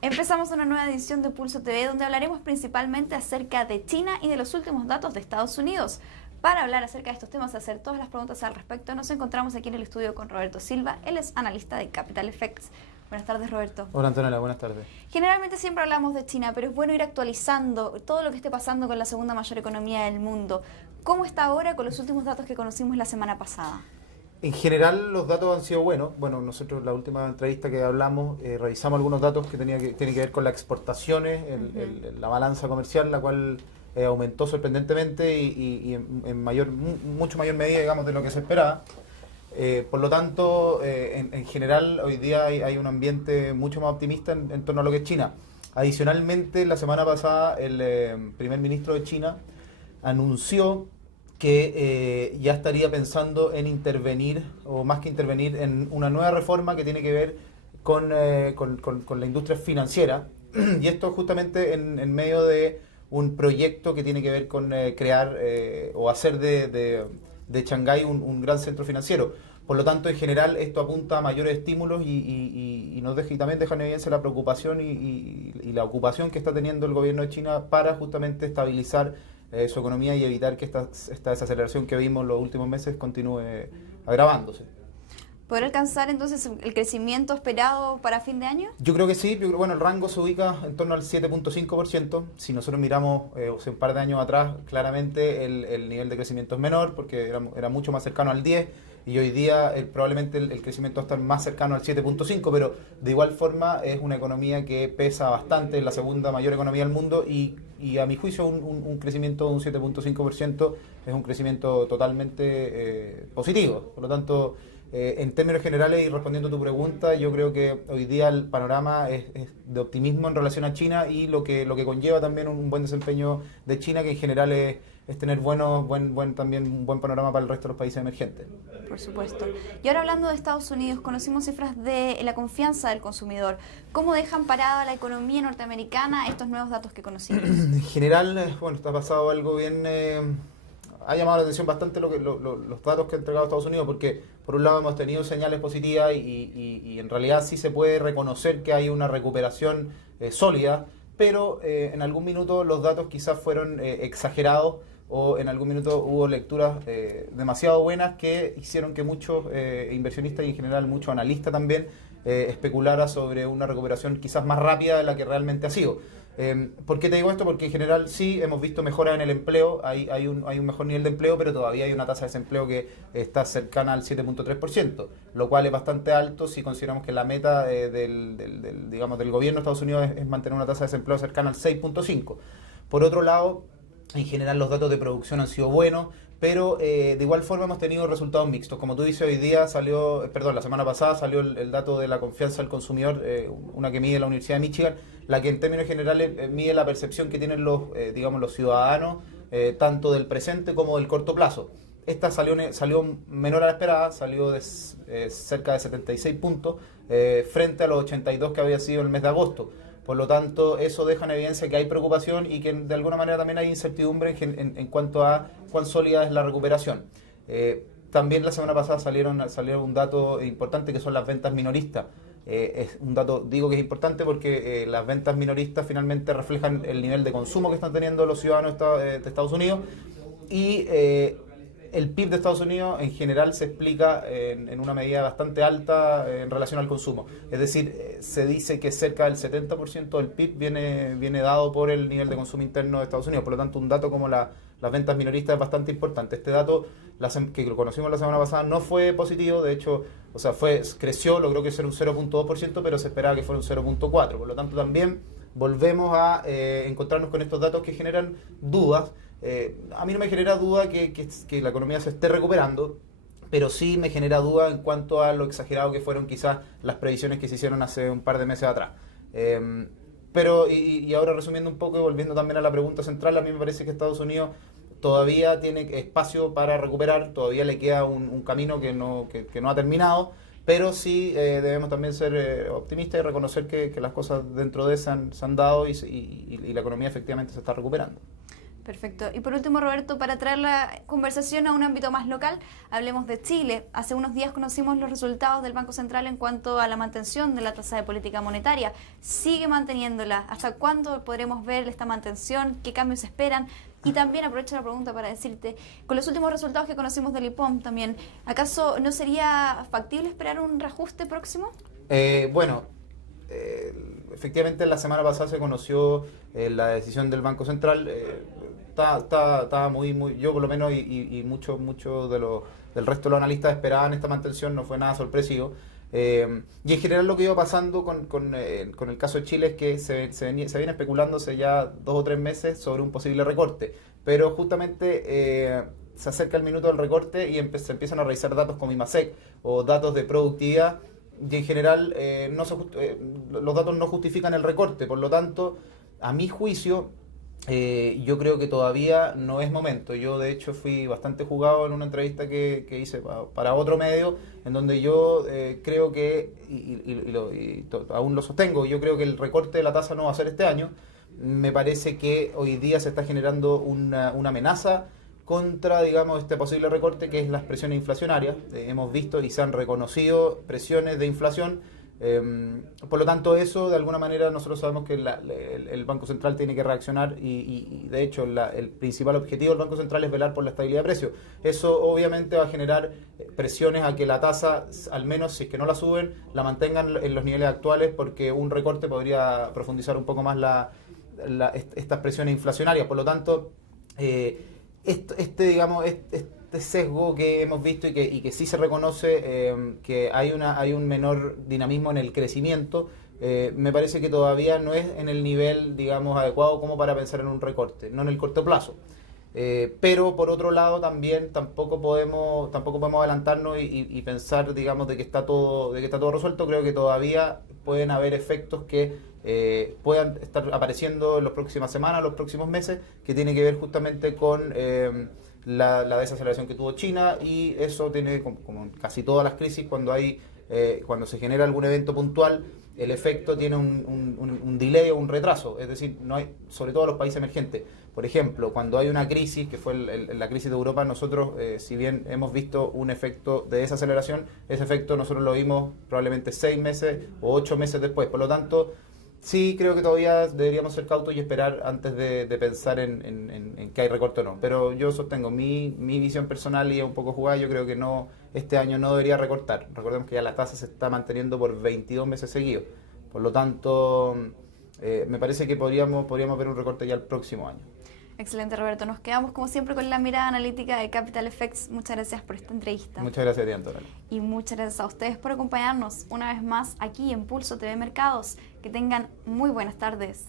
Empezamos una nueva edición de Pulso TV donde hablaremos principalmente acerca de China y de los últimos datos de Estados Unidos. Para hablar acerca de estos temas y hacer todas las preguntas al respecto, nos encontramos aquí en el estudio con Roberto Silva. Él es analista de Capital Effects. Buenas tardes, Roberto. Hola, Antonella, buenas tardes. Generalmente siempre hablamos de China, pero es bueno ir actualizando todo lo que esté pasando con la segunda mayor economía del mundo. ¿Cómo está ahora con los últimos datos que conocimos la semana pasada? En general los datos han sido buenos. Bueno, nosotros en la última entrevista que hablamos revisamos algunos datos que tienen que ver con las exportaciones, la balanza comercial, la cual aumentó sorprendentemente y en mucho mayor medida, digamos, de lo que se esperaba. Por lo tanto, en general hoy día hay un ambiente mucho más optimista en torno a lo que es China. Adicionalmente, la semana pasada el primer ministro de China anunció que ya estaría pensando en intervenir, o más que intervenir, en una nueva reforma que tiene que ver con la industria financiera. Y esto justamente en medio de un proyecto que tiene que ver con crear o hacer de Shanghái un gran centro financiero. Por lo tanto, en general, esto apunta a mayores estímulos y también deja en evidencia la preocupación y la ocupación que está teniendo el gobierno de China para justamente estabilizar su economía y evitar que esta desaceleración que vimos en los últimos meses continúe agravándose. ¿Podrá alcanzar entonces el crecimiento esperado para fin de año? Yo creo que sí. Bueno, el rango se ubica en torno al 7.5%. Si nosotros miramos un par de años atrás, claramente el nivel de crecimiento es menor porque era mucho más cercano al 10%. Y hoy día probablemente el crecimiento va a estar más cercano al 7.5%, pero de igual forma es una economía que pesa bastante, es la segunda mayor economía del mundo y a mi juicio un crecimiento de un 7.5% es un crecimiento totalmente positivo. Por lo tanto, en términos generales y respondiendo a tu pregunta, yo creo que hoy día el panorama es de optimismo en relación a China y lo que conlleva también un buen desempeño de China, que en general es tener también un buen panorama para el resto de los países emergentes. Por supuesto. Y ahora hablando de Estados Unidos, conocimos cifras de la confianza del consumidor. ¿Cómo dejan parada la economía norteamericana estos nuevos datos que conocimos? En general, está pasado algo bien... ha llamado la atención bastante los datos que ha entregado Estados Unidos, porque por un lado hemos tenido señales positivas y en realidad sí se puede reconocer que hay una recuperación sólida, pero en algún minuto los datos quizás fueron exagerados o en algún minuto hubo lecturas demasiado buenas que hicieron que muchos inversionistas y en general muchos analistas también especulara sobre una recuperación quizás más rápida de la que realmente ha sido. ¿Por qué te digo esto? Porque en general sí hemos visto mejoras en el empleo, hay un mejor nivel de empleo, pero todavía hay una tasa de desempleo que está cercana al 7.3%, lo cual es bastante alto si consideramos que la meta del gobierno de Estados Unidos es mantener una tasa de desempleo cercana al 6.5%. Por otro lado, en general los datos de producción han sido buenos, pero de igual forma hemos tenido resultados mixtos. Como tú dices, la semana pasada salió el dato de la confianza del consumidor, una que mide la Universidad de Michigan, la que en términos generales mide la percepción que tienen los ciudadanos, tanto del presente como del corto plazo. Esta salió menor a la esperada, salió de cerca de 76 puntos, frente a los 82 que había sido el mes de agosto. Por lo tanto, eso deja en evidencia que hay preocupación y que de alguna manera también hay incertidumbre en cuanto a cuán sólida es la recuperación. También la semana pasada salieron un dato importante que son las ventas minoristas. Es un dato, digo que es importante porque las ventas minoristas finalmente reflejan el nivel de consumo que están teniendo los ciudadanos de Estados Unidos y el PIB de Estados Unidos en general se explica en una medida bastante alta en relación al consumo. Es decir, se dice que cerca del 70% del PIB viene dado por el nivel de consumo interno de Estados Unidos. Por lo tanto, un dato como las ventas minoristas es bastante importante. Este dato, que lo conocimos la semana pasada, no fue positivo. De hecho, creció, logró que ser un 0.2%, pero se esperaba que fuera un 0.4%. Por lo tanto, también volvemos a encontrarnos con estos datos que generan dudas. A mí no me genera duda que la economía se esté recuperando, pero sí me genera duda en cuanto a lo exagerado que fueron quizás las previsiones que se hicieron hace un par de meses atrás. Pero ahora resumiendo un poco y volviendo también a la pregunta central, a mí me parece que Estados Unidos todavía tiene espacio para recuperar, todavía le queda un camino que no ha terminado, pero sí debemos también ser optimistas y reconocer que las cosas dentro de se han dado y la economía efectivamente se está recuperando. Perfecto. Y por último, Roberto, para traer la conversación a un ámbito más local, hablemos de Chile. Hace unos días conocimos los resultados del Banco Central en cuanto a la mantención de la tasa de política monetaria. ¿Sigue manteniéndola? ¿Hasta cuándo podremos ver esta mantención? ¿Qué cambios esperan? Y también aprovecho la pregunta para decirte, con los últimos resultados que conocimos del IPOM también, ¿acaso no sería factible esperar un reajuste próximo? Bueno, efectivamente la semana pasada se conoció la decisión del Banco Central. Estaba muy, yo por lo menos y mucho del resto de los analistas esperaban esta mantención, no fue nada sorpresivo. Y en general lo que iba pasando con el caso de Chile es que se viene especulándose ya 2 o 3 meses sobre un posible recorte, pero justamente se acerca el minuto del recorte y se empiezan a revisar datos como IMASEC o datos de productividad y en general los datos no justifican el recorte, por lo tanto, a mi juicio, yo creo que todavía no es momento. Yo de hecho fui bastante jugado en una entrevista que hice para otro medio, en donde yo creo que, aún lo sostengo, yo creo que el recorte de la tasa no va a ser este año. Me parece que hoy día se está generando una amenaza contra, digamos, este posible recorte, que es las presiones inflacionarias. Hemos visto y se han reconocido presiones de inflación. Por lo tanto, eso de alguna manera nosotros sabemos que el Banco Central tiene que reaccionar y de hecho el principal objetivo del Banco Central es velar por la estabilidad de precios. Eso obviamente va a generar presiones a que la tasa, al menos si es que no la suben, la mantengan en los niveles actuales, porque un recorte podría profundizar un poco más estas presiones inflacionarias. Por lo tanto, este sesgo que hemos visto y que sí se reconoce que hay un menor dinamismo en el crecimiento, me parece que todavía no es en el nivel, digamos, adecuado como para pensar en un recorte, no en el corto plazo. Pero por otro lado también tampoco podemos adelantarnos y pensar, digamos, de que está todo resuelto. Creo que todavía pueden haber efectos que puedan estar apareciendo en las próximas semanas, los próximos meses, que tiene que ver justamente con la desaceleración que tuvo China, y eso tiene, como en casi todas las crisis, cuando se genera algún evento puntual, el efecto tiene un delay o un retraso, es decir, no hay, sobre todo en los países emergentes. Por ejemplo, cuando hay una crisis, que fue la crisis de Europa, nosotros, si bien hemos visto un efecto de desaceleración, ese efecto nosotros lo vimos probablemente 6 meses o 8 meses después. Por lo tanto, sí creo que todavía deberíamos ser cautos y esperar antes de pensar en que hay recorte o no. Pero yo sostengo mi visión personal y es un poco jugada. Yo creo que no, este año no debería recortar. Recordemos que ya la tasa se está manteniendo por 22 meses seguidos. Por lo tanto, me parece que podríamos ver un recorte ya el próximo año. Excelente, Roberto. Nos quedamos como siempre con la mirada analítica de Capital FX. Muchas gracias por esta entrevista. Muchas gracias a ti, Antonella. Y muchas gracias a ustedes por acompañarnos una vez más aquí en Pulso TV Mercados. Que tengan muy buenas tardes.